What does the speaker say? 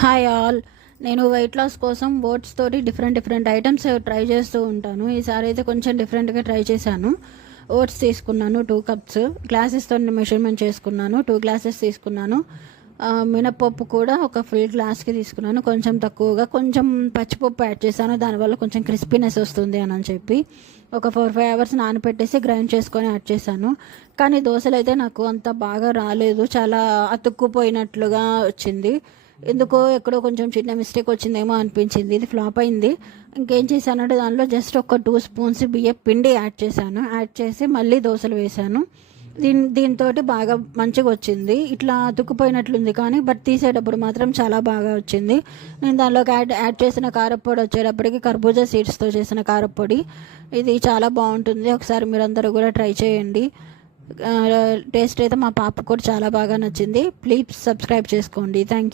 Hi all. నేను weight loss కోసం oats తోటి డిఫరెంట్ ఐటమ్స్ ట్రై చేస్తూ ఉంటాను. ఈసారి అయితే కొంచెం డిఫరెంట్గా ట్రై చేశాను. ఓట్స్ తీసుకున్నాను 2 కప్స్, గ్లాసెస్తో మెజర్మెంట్ చేసుకున్నాను. 2 గ్లాసెస్ తీసుకున్నాను. మినపప్పు కూడా ఒక ఫుల్ గ్లాస్కి తీసుకున్నాను. కొంచెం తక్కువగా కొంచెం పచ్చిపప్పు యాడ్ చేశాను, దానివల్ల కొంచెం క్రిస్పీనెస్ వస్తుంది అని చెప్పి ఒక 4-5 అవర్స్ నానపెట్టేసి గ్రైండ్ చేసుకొని యాడ్ చేశాను. కానీ దోశలు అయితే నాకు అంత బాగా రాలేదు, చాలా అతుక్కుపోయినట్లుగా వచ్చింది. ఎందుకో ఎక్కడో కొంచెం చిన్న మిస్టేక్ వచ్చిందేమో అనిపించింది, ఇది ఫ్లాప్ అయింది. ఇంకేం చేశానంటే దానిలో జస్ట్ ఒక 2 స్పూన్స్ బియ్యం పిండి యాడ్ చేసి మళ్ళీ దోశలు వేశాను. దీంతో బాగా మంచిగా వచ్చింది. ఇట్లా అతుక్కుపోయినట్లుంది కానీ బట్ తీసేటప్పుడు మాత్రం చాలా బాగా వచ్చింది. నేను దానిలోకి యాడ్ చేసిన కారప్పొడి వచ్చేటప్పటికి కర్బూజా సీడ్స్తో చేసిన కారప్పొడి. ఇది చాలా బాగుంటుంది, ఒకసారి మీరందరూ కూడా ట్రై చేయండి. టేస్ట్ అయితే మా పాపకు కూడా చాలా బాగా నచ్చింది. ప్లీజ్ సబ్స్క్రైబ్ చేసుకోండి. Thank you.